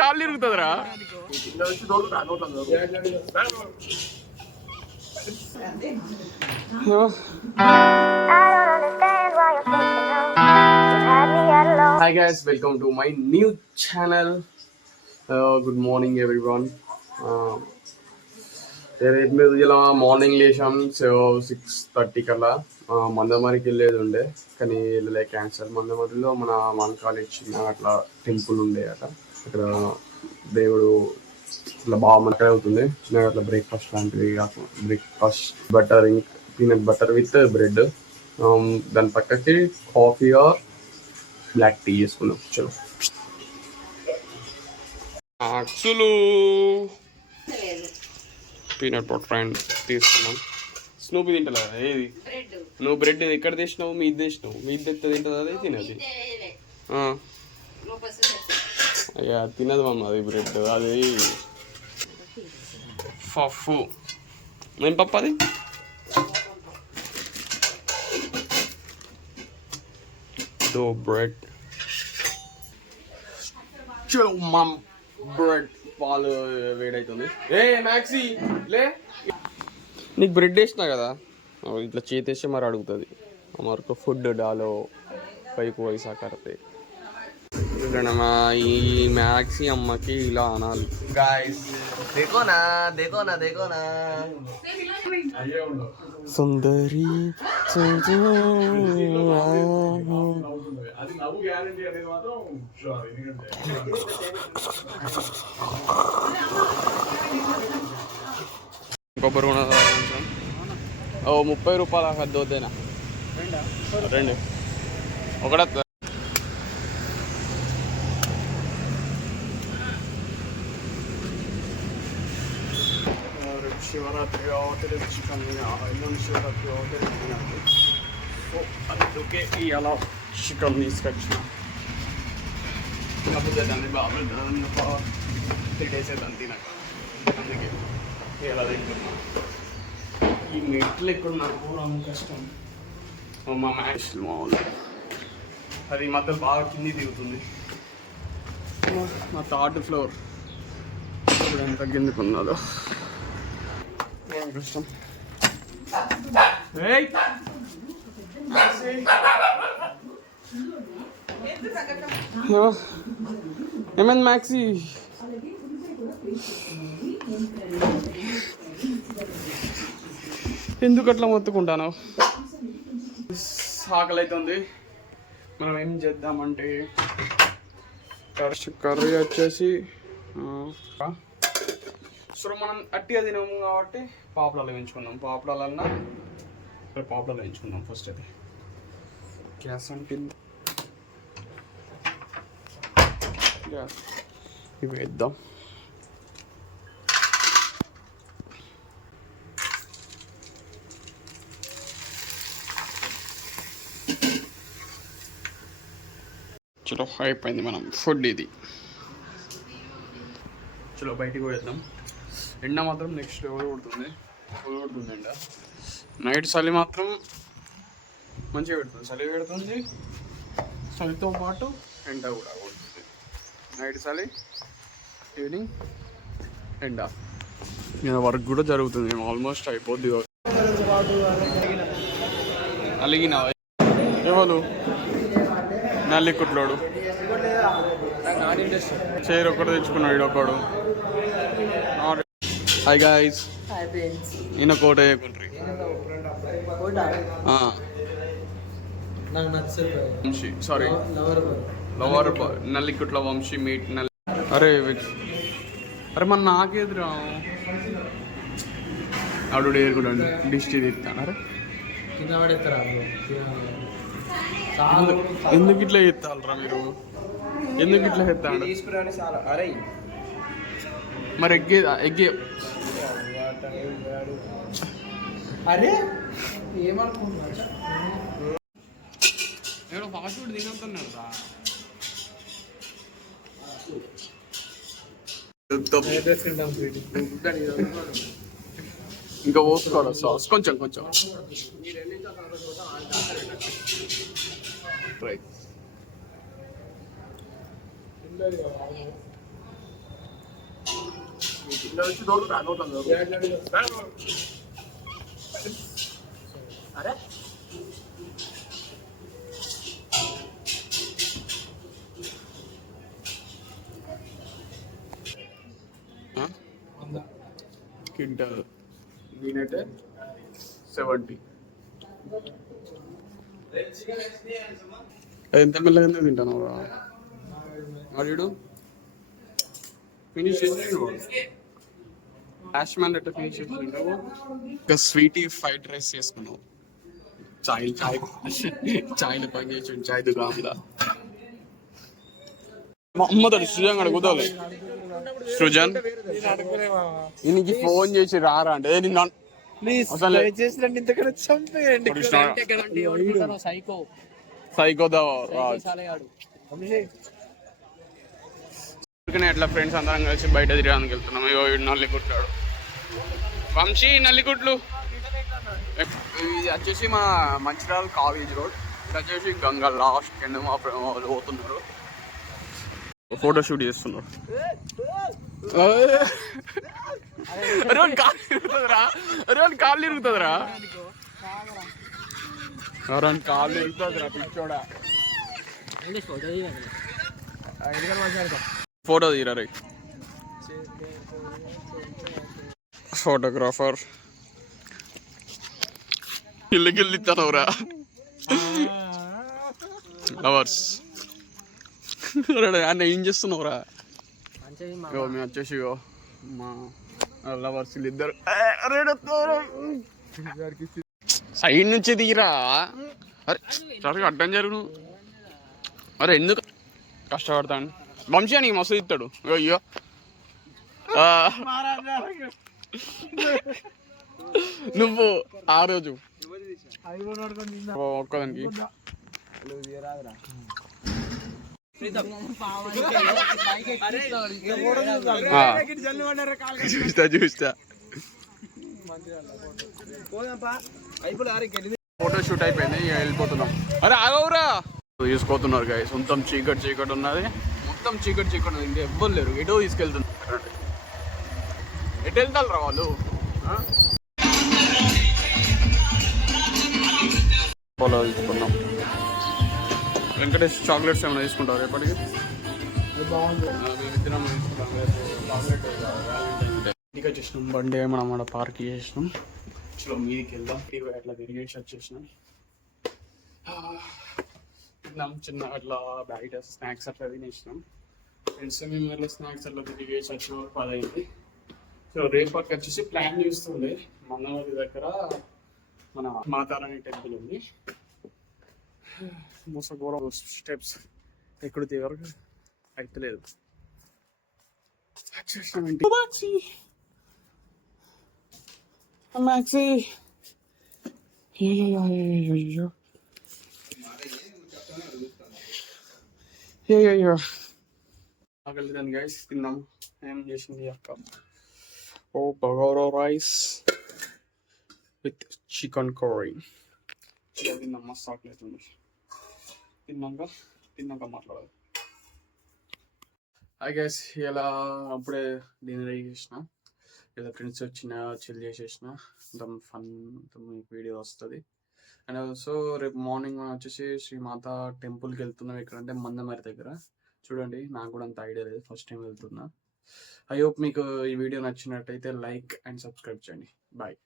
కాళ్ళు ఇరుగుతుందిరా. Hi guys, welcome to my new channel. Good morning everyone. రేపు మీద ఇలా మార్నింగ్ లేచాం 6:30 కల్లా. మందమరికి వెళ్ళేది ఉండే కానీ వెళ్ళలే, క్యాన్సల్. మందమరిలో మన కాలేజ్ చిన్న అట్లా టెంపుల్ ఉండే అట, అక్కడ దేవుడు ఇట్లా బాగా మనకడే అవుతుంది. చిన్నగా అట్లా బ్రేక్ఫాస్ట్ లాంటివి, breakfast butter peanut butter with bread. దాని పక్కకి కాఫీ ఆర్ బ్లాక్ టీ చేసుకున్నాం. చలో యాక్చువల్ పీనట్ బటర్ అండ్ తీసుకున్నాం. స్నూపీ తింటలే ఏది, నువ్వు బ్రెడ్ ఎక్కడ తెచ్చినావు? మీది తెచ్చినావు, మీది తెస్తే తింటుంది, అదే తినది. అయ్యా తినదు మమ్మ అది బ్రెడ్, అది పఫ్. ఏం పప్పు అది? దో బ్రెడ్. చలో మమ్ బ్రెడ్. పాలు వేడవుతుంది. ఏ మ్యాక్సీ లే, నీకు బ్రెడ్ వేసినా కదా, ఇట్లా చేతేస్తే మరి అడుగుతుంది. हमारे ఫుడ్ डालो పైకి వయసా కడితే. ఈ మ్యాక్సీ అమ్మకి ఇలా అనాలి. గాయస్ దేకోనా దేకోనా దేకోనా సుందరి కొబ్బరి 30 రూపాయలు దోదేనా? రెండు ఒకటే. శివరాత్రి అవతలి చికెన్, ఎల్లుండి శివరాత్రి అవతలి తినాలి. సో అందుకే ఇలా చికెన్ తీసుకొచ్చిన. కాకపోతే దాన్ని బాగా 3 days దాన్ని తినక, అందుకే ఇలా తింటున్నా. ఈ మెట్లు ఎక్కడ నాకు రాము కష్టం. మా మ్యాచ్ మామూలు అది మాత్రం బాగా కింది దిగుతుంది. మా 3rd floor ఇప్పుడు ఎంత కిందికి ఉన్నదో కష్టం. ఏమైంది మ్యాక్సీ? ఎందుకు అట్లా మొత్తుకుంటాను? ఆకలి అవుతుంది. మనం ఏం చేద్దామంటే కర్రీ వచ్చేసి సో మనం అట్టిగా తినము కాబట్టి పాపడాలు వేయించుకుందాం. పాపడాలన్నా వేయించుకుందాం. ఫస్ట్ అది గ్యాస్ అంటే గ్యాస్ ఇవి వేద్దాం. చలో అయిపోయింది మనం ఫుడ్. ఇది చలో బయటికి పోయేద్దాం. ఎండ మాత్రం నెక్స్ట్ లెవెల్ కొడుతుంది, ఫుల్ కొడుతుంది ఎండ. నైట్ చలి మాత్రం మంచిగా పెడుతుంది, చలి పెడుతుంది. చలితో పాటు ఎండ కూడా కొడుతుంది. నైట్ చలి, ఈవినింగ్ ఎండ. నేను వర్క్ కూడా జరుగుతుంది, ఆల్మోస్ట్ అయిపోద్ది. అలిగిన ఎవరు నల్లి కుట్లోడు చైర్ ఒక్కడు తెచ్చుకున్నాడు. ఒకడు హాయ్ గాయ్స్, ఈయన కోట వేయకుండ్రి. Vamshi, sorry lover Nallikutla Vamshi meet నల్లి. అరే మన నాకేదిరా అడు కూడా డిష్ తీస్తాను. అరే ఎందుకు ఇట్లా ఎత్తాలరా మీరు? ఎందుకు ఇట్లా ఎత్తాడు? మరి ఎగ్గే అరే ఏమనుకుంటున్నా ఫాస్ట్ ఫుడ్ తినవుతున్నాడు రా. ఇంకా పోసుకోవాలి సాస్ కొంచెం అరే క్వింటల్ దీనైతే 70. అది ఎంత మెల్లగా తింటాను అడిడు ఫినిష్ లాస్ట్ మ్యాన్ ఎట్లా ఫినిష్ చేసుకుంటావు. ఇంకా స్వీటీ ఫ్రైడ్ రైస్ చేసుకున్నావు. చాయ్లు పని చేసి చాయ్ దుకాణంలో మా అమ్మతో సృజన్ కూడా కుదరలే. సృజన్ ఈయనకి ఫోన్ చేసి రారా అంటే అసలు సైకోదా ఎట్లా ఫ్రెండ్స్ అందరం కలిసి బయట తిరగడానికి వెళ్తున్నాం. నల్లిగుట్టాడు వంశీ నల్లిగుట్లు. ఇది వచ్చేసి మా మంచిర్యాల కాలేజ్ రోడ్. ఇది వచ్చేసి గంగా లాస్ట్ ఎండ్ మా వాళ్ళు పోతున్నారు, ఫోటో షూట్ చేస్తున్నారు. కాళ్ళు ఇరుగుతుందిరా కాళ్ళు ఇరుగుతుందిరా పిచ్చోడా. ఫోటో తీరా రే ఫోటోగ్రాఫర్ కిల్లి ఇస్తానవరా లవర్స్. అన్న ఏం చేస్తున్నావురా? మేము వచ్చేసి మా లవర్స్ ఇద్దరు సైడ్ నుంచి దిగిరా. అరే సరే అడ్డం జరుగు. అరే ఎందుకు కష్టపడతాను వంశీ నీకు మస్తు ఇస్తాడు. అయ్యో నువ్వు ఆ రోజు ఒక్కదానికి చూస్తా ఫోటో షూట్ అయిపోయింది, వెళ్ళిపోతున్నాం. అరే ఆగవురా తీసుకుపోతున్నారు గాయస్. మొత్తం చీకటి ఉన్నది, మొత్తం చీకటి ఉంది. ఇంకా ఎవ్వరు లేరు. ఎటో తీసుకెళ్తున్నారు. ఎటు వెళ్తారు రా వాళ్ళు? ఫోటో తీసుకున్నాం. వెంకటేష్ చాక్లెట్స్ ఏమైనా తీసుకుంటారు ఎప్పటికి? ఇంటికి వచ్చేసినాం. బండి మనం అక్కడ పార్క్ చేసినాం. చలో మీదికి వెళ్దాం. అట్లా తిరిగేసి వచ్చేసినాం. తిన్నాం చిన్న అట్లా బయట స్నాక్స్ అట్లా తినేసినాం. ఫ్రెండ్స్ మేము అట్లా స్నాక్స్ అట్లా తిరిగేసి వచ్చిన 10 అయింది. సో రేపటికి వచ్చేసి ప్లాన్ చేస్తుండే మంగళవారి దగ్గర మన మాతారాణి టెంపుల్ ఉంది. మోసగోర స్టెప్స్ ఎక్కడ దిగరు అయితలేదు. ఆగలిదాన్ని గైస్. తిన్నాం. ఏం చేసింది అక్క? ఓ bagara rice with chicken curry తిన్నాం. మస్తు ఆకలిస్తుంది. తిన్నాక మాట్లాడాలి. గైస్ ఇలా అప్పుడే డిన్నర్ చేసిన, ఇలా ఫ్రెండ్స్ వచ్చిన చిల్ చేసేసిన. మొత్తం ఫన్ మీకు వీడియో వస్తుంది. అండ్ ఆల్సో రేపు మార్నింగ్ వచ్చేసి శ్రీమాత టెంపుల్కి వెళ్తున్నాం. ఎక్కడంటే మందమరి దగ్గర. చూడండి, నాకు కూడా అంత ఐడియా లేదు, ఫస్ట్ టైం వెళ్తున్నా. ఐ హోప్ మీకు ఈ వీడియో నచ్చినట్టయితే లైక్ అండ్ సబ్స్క్రైబ్ చేయండి. బాయ్.